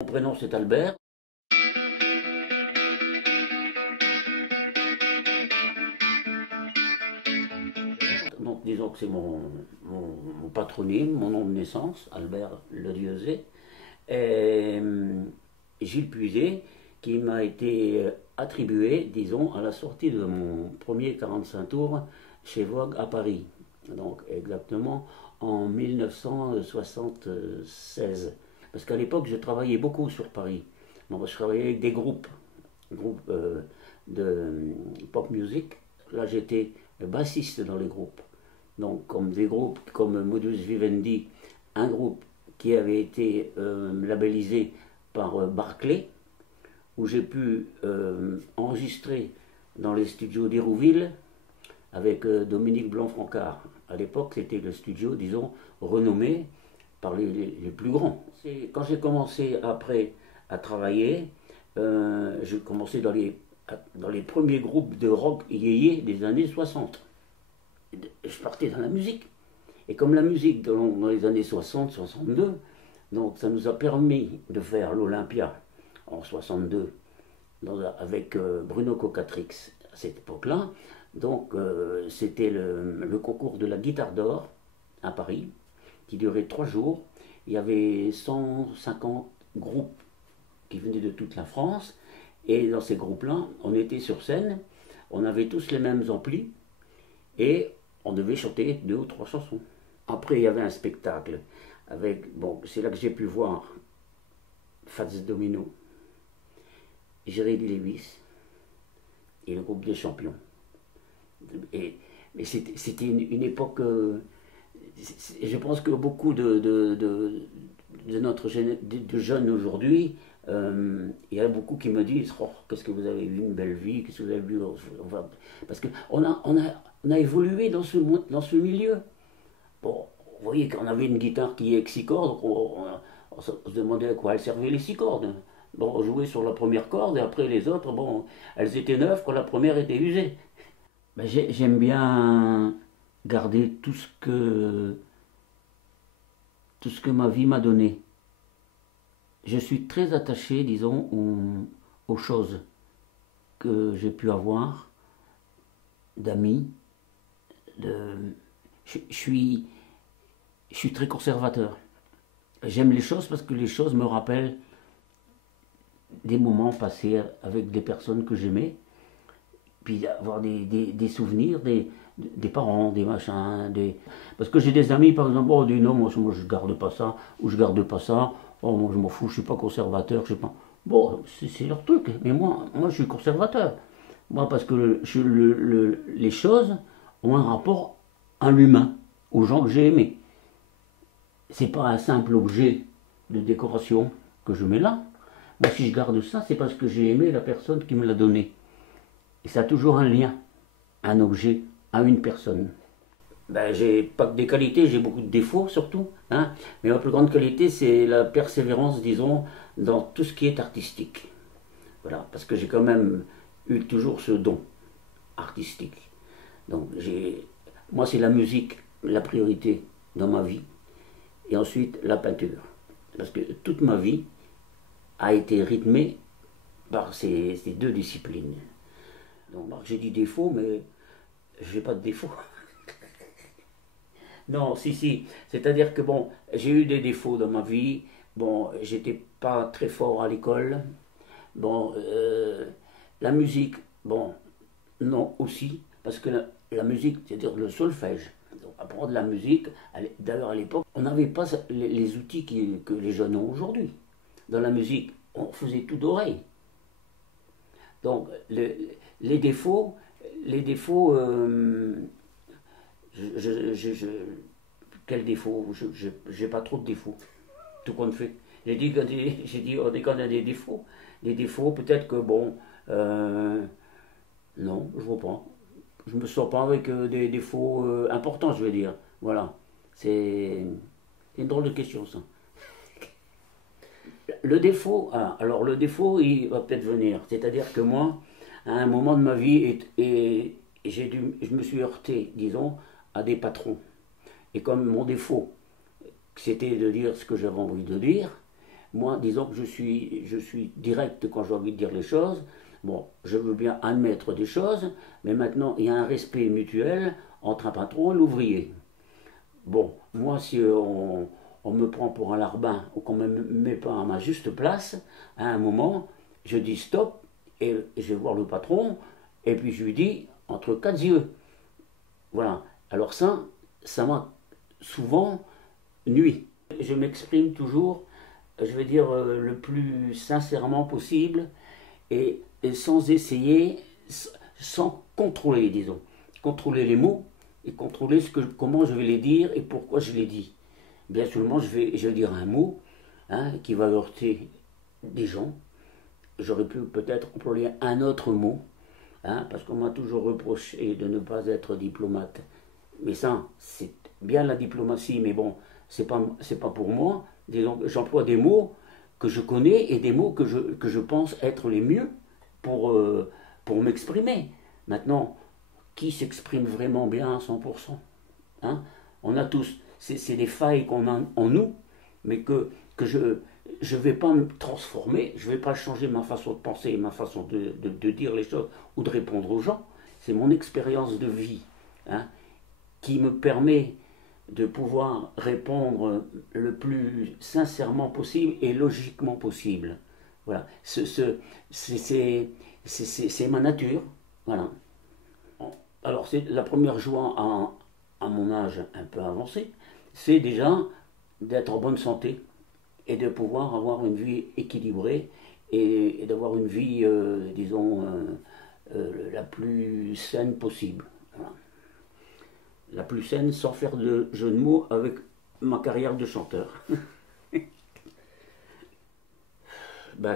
Mon prénom c'est Albert. Donc disons que c'est mon patronyme, mon nom de naissance, Albert Ledieuzé. Et Gilles Puiset, qui m'a été attribué, disons, à la sortie de mon premier 45 tours chez Vogue à Paris. Donc exactement en 1976. Parce qu'à l'époque, je travaillais beaucoup sur Paris. Donc, je travaillais avec des groupes de pop music. Là, j'étais bassiste dans les groupes. Donc, comme des groupes comme Modus Vivendi, un groupe qui avait été labellisé par Barclay, où j'ai pu enregistrer dans les studios d'Hérouville avec Dominique Blanc-Francard. À l'époque, c'était le studio, disons, renommé par les plus grands. Quand j'ai commencé après à travailler, j'ai commencé dans les premiers groupes de rock yéyé des années 60. Je partais dans la musique. Et comme la musique dans les années 60, 62, donc ça nous a permis de faire l'Olympia en 62 avec Bruno Cocatrix à cette époque-là. Donc c'était le concours de la guitare d'or à Paris qui durait 3 jours. Il y avait 150 groupes qui venaient de toute la France. Et dans ces groupes-là, on était sur scène, on avait tous les mêmes amplis et on devait chanter 2 ou 3 chansons. Après, il y avait un spectacle avec, bon, c'est là que j'ai pu voir Fats Domino, Jerry Lee Lewis et le groupe des champions. Mais c'était une époque. Je pense que beaucoup de jeunes aujourd'hui, il y a beaucoup qui me disent oh, qu'est-ce que vous avez eu une belle vie, qu'est-ce que vous avez vu. Parce qu'on on a évolué dans ce milieu. Bon, vous voyez qu'on avait une guitare qui est avec 6 cordes, on se demandait à quoi elles servaient les 6 cordes. Bon, on jouait sur la première corde et après les autres, bon, elles étaient neuves quand la première était usée. Ben, j'aime bien garder tout ce que ma vie m'a donné. Je suis très attaché, disons, aux choses que j'ai pu avoir, d'amis. Je suis très conservateur. J'aime les choses parce que les choses me rappellent des moments passés avec des personnes que j'aimais, puis avoir des souvenirs, des parents, des machins, parce que j'ai des amis, par exemple, oh, dis non, moi je garde pas ça, ou je garde pas ça, oh, moi je m'en fous, je suis pas conservateur, je sais pas. Bon, c'est leur truc, mais moi je suis conservateur. Moi, parce que les choses ont un rapport à l'humain, aux gens que j'ai aimés. C'est pas un simple objet de décoration que je mets là. Moi, si je garde ça, c'est parce que j'ai aimé la personne qui me l'a donné. Et ça a toujours un lien, un objet, à une personne. Ben, j'ai pas que des qualités, j'ai beaucoup de défauts surtout. Hein, mais ma plus grande qualité, c'est la persévérance, disons, dans tout ce qui est artistique. Voilà, parce que j'ai quand même eu toujours ce don artistique. Donc, moi, c'est la musique, la priorité dans ma vie. Et ensuite, la peinture. Parce que toute ma vie a été rythmée par ces 2 disciplines. Donc, j'ai dit défaut, mais j'ai pas de défaut. Non, si. C'est-à-dire que bon, j'ai eu des défauts dans ma vie. Bon, j'étais pas très fort à l'école. Bon, la musique, bon, non aussi, parce que la musique, c'est-à-dire le solfège. Donc, apprendre la musique, d'ailleurs à l'époque, on n'avait pas les outils que les jeunes ont aujourd'hui. Dans la musique, on faisait tout d'oreille. Donc, les défauts, les défauts, je, je, je- quel défaut? Je n'ai pas trop de défauts, tout compte fait. J'ai dit, on dit qu'on a des défauts. Des défauts, peut-être que bon, euh, non, je vois pas. Je me sens pas avec des défauts importants, je veux dire. Voilà. C'est une drôle de question, ça. Le défaut, alors le défaut, il va peut-être venir. C'est-à-dire que moi, à un moment de ma vie, je me suis heurté, disons, à des patrons. Et comme mon défaut, c'était de dire ce que j'avais envie de dire, moi, disons que je suis direct quand j'ai envie de dire les choses. Bon, je veux bien admettre des choses, mais maintenant, il y a un respect mutuel entre un patron et l'ouvrier. Bon, moi, si on me prend pour un larbin ou qu'on ne me met pas à ma juste place, à un moment, je dis stop et je vais voir le patron et puis je lui dis entre quatre yeux. Voilà. Alors ça m'a souvent nuit. Je m'exprime toujours, je vais dire, le plus sincèrement possible et sans essayer, sans contrôler, disons. Contrôler les mots et contrôler comment je vais les dire et pourquoi je les dis. Bien seulement, je vais dire un mot qui va heurter des gens. J'aurais pu peut-être employer un autre mot, parce qu'on m'a toujours reproché de ne pas être diplomate. Mais ça, c'est bien la diplomatie, mais bon, c'est pas pour moi. Disons, j'emploie des mots que je connais et des mots que je pense être les mieux pour m'exprimer. Maintenant, qui s'exprime vraiment bien à 100%, On a tous, c'est des failles qu'on a en nous, mais que je ne vais pas me transformer, je ne vais pas changer ma façon de penser, ma façon de dire les choses ou de répondre aux gens. C'est mon expérience de vie qui me permet de pouvoir répondre le plus sincèrement possible et logiquement possible. Voilà. C'est ma nature. Voilà. Alors, c'est la première joie à mon âge un peu avancé, c'est déjà d'être en bonne santé et de pouvoir avoir une vie équilibrée et d'avoir une vie, disons, la plus saine possible. Voilà. La plus saine sans faire de jeu de mots avec ma carrière de chanteur. Ben,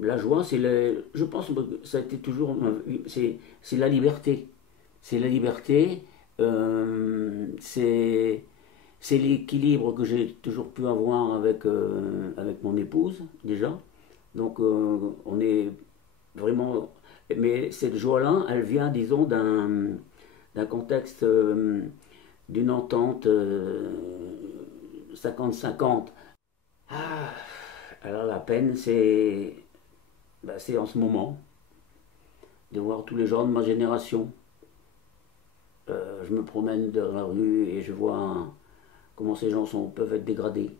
la joie, je pense que ça a été toujours, c'est la liberté. C'est la liberté, c'est l'équilibre que j'ai toujours pu avoir avec mon épouse, déjà. Donc, on est vraiment. Mais cette joie-là, elle vient, disons, d'un contexte, d'une entente 50-50. Ah, alors la peine, c'est en ce moment de voir tous les gens de ma génération. Je me promène dans la rue et je vois comment ces gens peuvent être dégradés,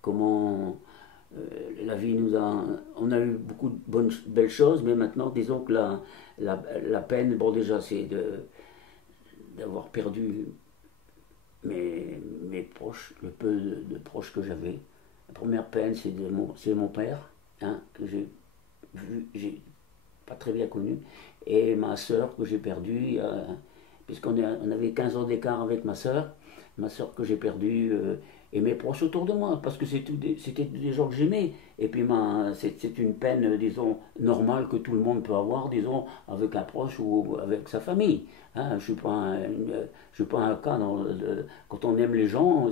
comment la vie nous a... On a eu beaucoup de belles choses, mais maintenant, disons que la peine, bon déjà, c'est d'avoir perdu mes proches, le peu de proches que j'avais. La première peine, c'est mon père, que j'ai pas très bien connu, et ma soeur que j'ai perdue, on avait 15 ans d'écart avec ma soeur que j'ai perdue, et mes proches autour de moi, parce que c'était des gens que j'aimais. Et puis c'est une peine, disons, normale que tout le monde peut avoir, disons, avec un proche ou avec sa famille. Je ne suis pas un cas quand on aime les gens,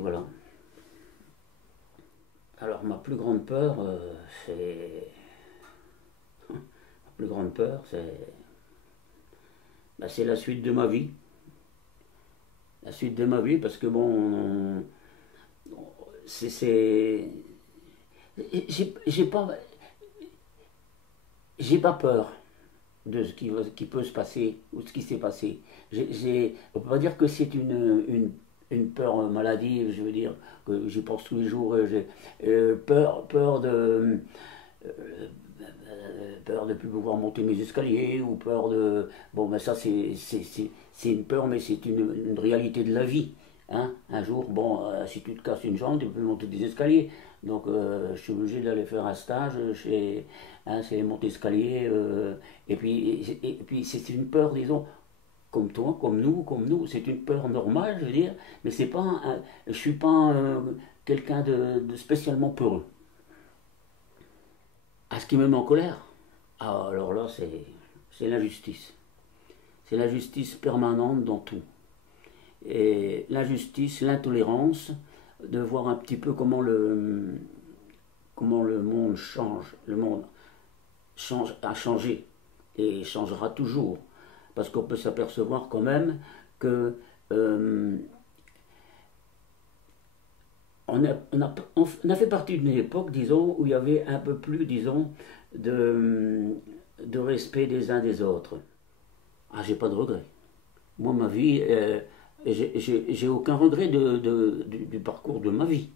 voilà. Alors ma plus grande peur, ma plus grande peur, c'est la suite de ma vie. La suite de ma vie, parce que bon, j'ai pas peur de ce qui peut se passer ou ce qui s'est passé. On peut pas dire que c'est une peur maladive, je veux dire, que j'y pense tous les jours. J'ai peur de plus pouvoir monter mes escaliers, ou peur de... Bon, ben ça, c'est une peur, mais c'est une réalité de la vie. Un jour, bon, si tu te casses une jambe, tu peux plus monter des escaliers. Donc, je suis obligé d'aller faire un stage chez c'est monter escalier. Et puis c'est une peur, disons, comme toi, comme nous, c'est une peur normale, je veux dire, mais c'est pas je suis pas quelqu'un de spécialement peureux. À ce qui me met en colère, alors là, c'est l'injustice. C'est l'injustice permanente dans tout. Et l'injustice, l'intolérance, de voir un petit peu comment le monde change. Le monde a changé et changera toujours. Parce qu'on peut s'apercevoir quand même que on a fait partie d'une époque, disons, où il y avait un peu plus, disons, de respect des uns des autres. Ah, j'ai pas de regret. Moi, ma vie, j'ai aucun regret du parcours de ma vie.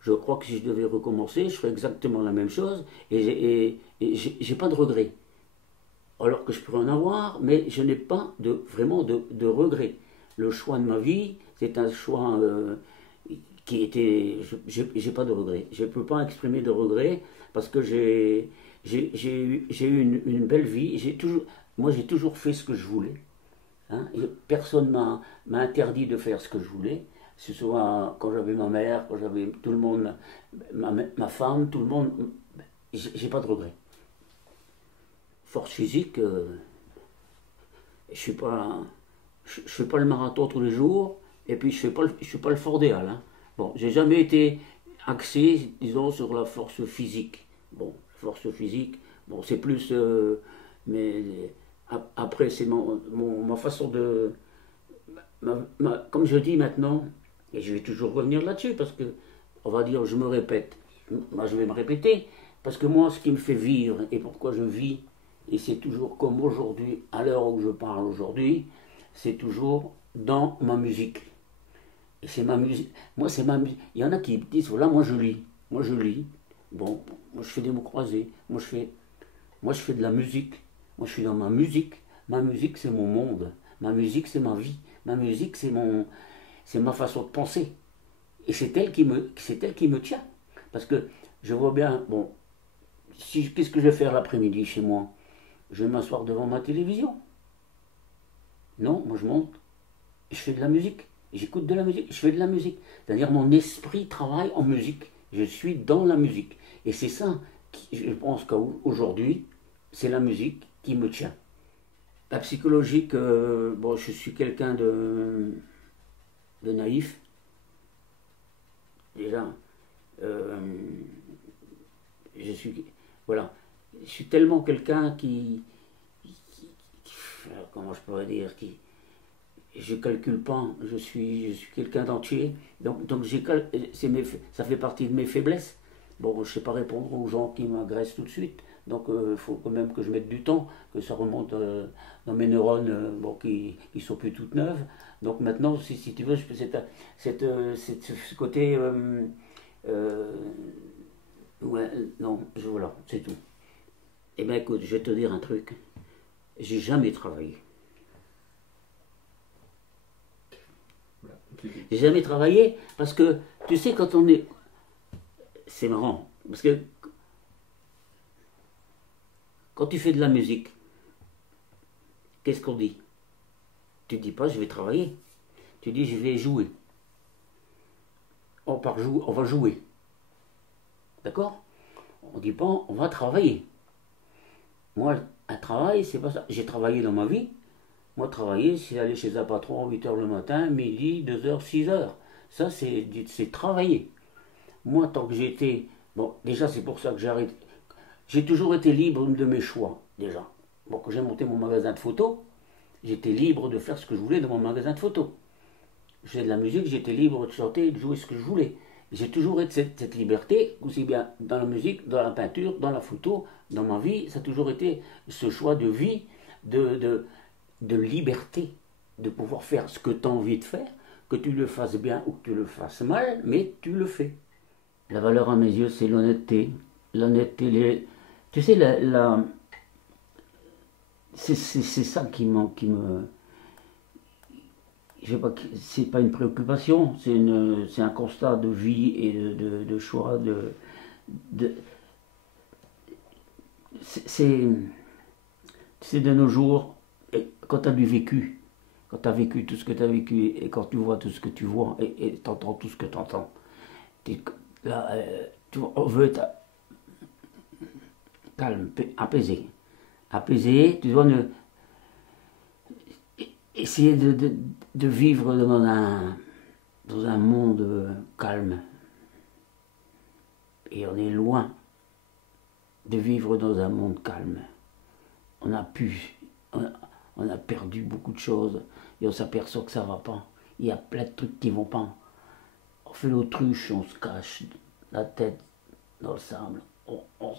Je crois que si je devais recommencer, je ferais exactement la même chose et j'ai pas de regret. Alors que je pourrais en avoir, mais je n'ai pas vraiment de regret. Le choix de ma vie, c'est un choix qui était. J'ai pas de regret. Je ne peux pas exprimer de regret parce que j'ai eu une belle vie. Moi, j'ai toujours fait ce que je voulais. Hein. Personne m'a interdit de faire ce que je voulais. Ce soit quand j'avais ma mère, quand j'avais tout le monde, ma femme, tout le monde. J'ai pas de regret. Force physique, je suis pas, je fais pas le marathon tous les jours, et puis je suis pas le fordéal. Hein. Bon, j'ai jamais été axé, disons, sur la force physique. Bon, force physique, bon, c'est plus, mais après c'est ma façon de, comme je dis maintenant, et je vais toujours revenir là-dessus parce que, on va dire, je me répète. Moi, je vais me répéter parce que moi, ce qui me fait vivre et pourquoi je vis, et c'est toujours comme aujourd'hui, à l'heure où je parle aujourd'hui, c'est toujours dans ma musique. Et c'est ma musique. Moi, c'est ma musique. Il y en a qui disent, voilà, moi je lis. Moi je lis. Bon, moi je fais des mots croisés. Moi je fais de la musique. Moi je suis dans ma musique. Ma musique, c'est mon monde. Ma musique, c'est ma vie. Ma musique, c'est ma façon de penser. Et c'est elle qui me tient. Parce que je vois bien, bon, qu'est-ce que je vais faire l'après-midi chez moi? Je vais m'asseoir devant ma télévision. Non, moi je monte, je fais de la musique, j'écoute de la musique, je fais de la musique. C'est-à-dire mon esprit travaille en musique, je suis dans la musique. Et c'est ça, je pense qu'aujourd'hui, c'est la musique qui me tient. La psychologique, bon, je suis quelqu'un de naïf, déjà. Euh, je suis, voilà, je suis tellement quelqu'un comment je pourrais dire, je calcule pas, je suis quelqu'un d'entier, donc ça fait partie de mes faiblesses. Bon, je sais pas répondre aux gens qui m'agressent tout de suite, donc il faut quand même que je mette du temps, que ça remonte dans mes neurones, bon, qui sont plus toutes neuves. Donc maintenant, si tu veux, je peux ce côté, euh, ouais, non, voilà, c'est tout. Eh bien écoute, je vais te dire un truc, j'ai jamais travaillé. J'ai jamais travaillé parce que, tu sais, quand on est... C'est marrant, parce que quand tu fais de la musique, qu'est-ce qu'on dit? Tu dis pas je vais travailler, tu dis je vais jouer. On va jouer. D'accord? On dit pas on va travailler. Moi, un travail, c'est pas ça. J'ai travaillé dans ma vie. Moi, travailler, c'est aller chez un patron à 8 heures le matin, midi, 2 heures, 6 heures. Ça, c'est travailler. Moi, tant que j'étais... Bon, déjà, c'est pour ça que j'arrête. J'ai toujours été libre de mes choix, déjà. Bon, quand j'ai monté mon magasin de photos, j'étais libre de faire ce que je voulais dans mon magasin de photos. Je faisais de la musique, j'étais libre de chanter et de jouer ce que je voulais. J'ai toujours eu cette liberté, aussi bien dans la musique, dans la peinture, dans la photo, dans ma vie. Ça a toujours été ce choix de vie, de liberté, de pouvoir faire ce que tu as envie de faire, que tu le fasses bien ou que tu le fasses mal, mais tu le fais. La valeur à mes yeux, c'est l'honnêteté. L'honnêteté, tu sais, c'est ça qui me... Je sais pas, c'est pas une préoccupation, c'est un constat de vie et de choix. De c'est de nos jours, quand tu as du vécu, quand tu as vécu tout ce que tu as vécu, et quand tu vois tout ce que tu vois, et tu entends tout ce que tu entends, là, tu vois, on veut être calme, apaisé. Apaisé, tu dois essayer de vivre dans un monde calme. Et on est loin de vivre dans un monde calme. On a perdu beaucoup de choses et on s'aperçoit que ça va pas. Il y a plein de trucs qui vont pas. on fait l'autruche, on se cache la tête dans le sable.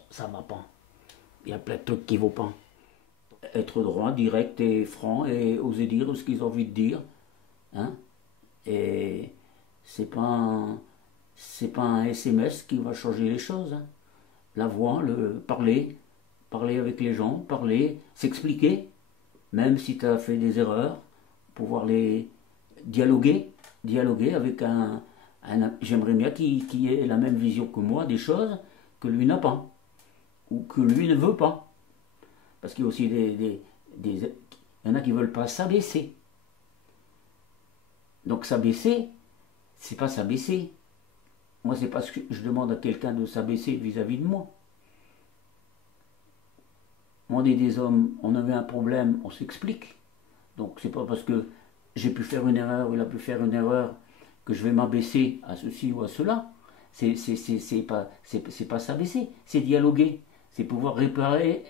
Ça va pas. Il y a plein de trucs qui ne vont pas. Être droit, direct et franc et oser dire ce qu'ils ont envie de dire. Hein? Et c'est pas un SMS qui va changer les choses. Hein. La voix, le parler, parler avec les gens, parler, s'expliquer, même si tu as fait des erreurs, pouvoir les dialoguer avec j'aimerais bien qu'il ait la même vision que moi des choses que lui n'a pas, ou que lui ne veut pas. Parce qu'il y a aussi il y en a qui ne veulent pas s'abaisser. Donc s'abaisser, c'est pas s'abaisser. Moi, c'est parce que je demande à quelqu'un de s'abaisser vis-à-vis de moi. On est des hommes, on avait un problème, on s'explique. Donc c'est pas parce que j'ai pu faire une erreur, il a pu faire une erreur, que je vais m'abaisser à ceci ou à cela. C'est pas s'abaisser, c'est dialoguer. C'est pouvoir réparer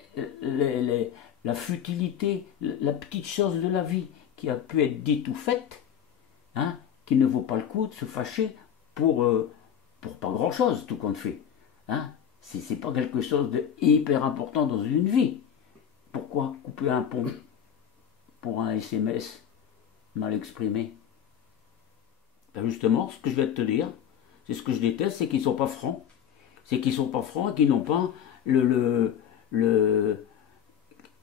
la futilité, la petite chose de la vie qui a pu être dite ou faite, hein, qui ne vaut pas le coup de se fâcher pour pas grand chose, tout compte fait. Hein. C'est pas quelque chose de hyper important dans une vie. Pourquoi couper un pont pour un SMS mal exprimé? Ben justement, ce que je vais te dire, c'est ce que je déteste, c'est qu'ils sont pas francs. C'est qu'ils sont pas francs et qu'ils n'ont pas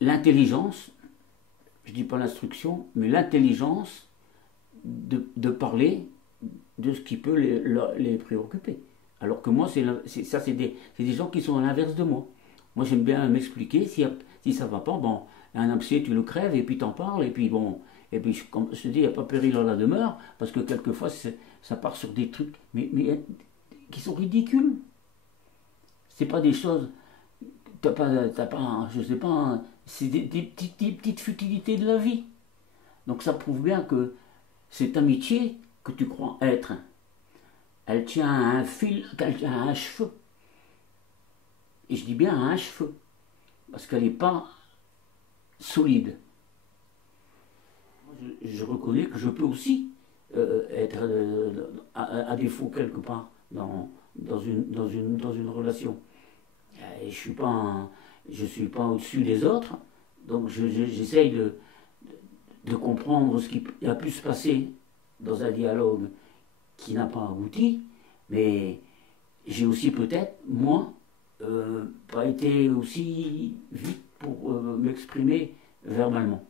l'intelligence, je dis pas l'instruction, mais l'intelligence de parler de ce qui peut les préoccuper. Alors que moi, c'est des gens qui sont à l'inverse de moi. Moi, j'aime bien m'expliquer. Si ça va pas, bon, un abcès, tu le crèves et puis t'en parles. Et puis, bon, et puis, comme je te dis, il n'y a pas péril dans la demeure. Parce que quelquefois, ça part sur des trucs mais qui sont ridicules. C'est pas des choses. T'as pas, je sais pas, c'est des petites futilités de la vie. Donc, ça prouve bien que cette amitié que tu crois être, elle tient à un fil, elle tient à un cheveu. Et je dis bien à un cheveu, parce qu'elle n'est pas solide. Je reconnais que je peux aussi être à défaut quelque part dans une relation. Et je suis pas au-dessus des autres, donc j'essaye de comprendre ce qui a pu se passer dans un dialogue qui n'a pas abouti, mais j'ai aussi peut-être, moi, pas été aussi vite pour m'exprimer verbalement.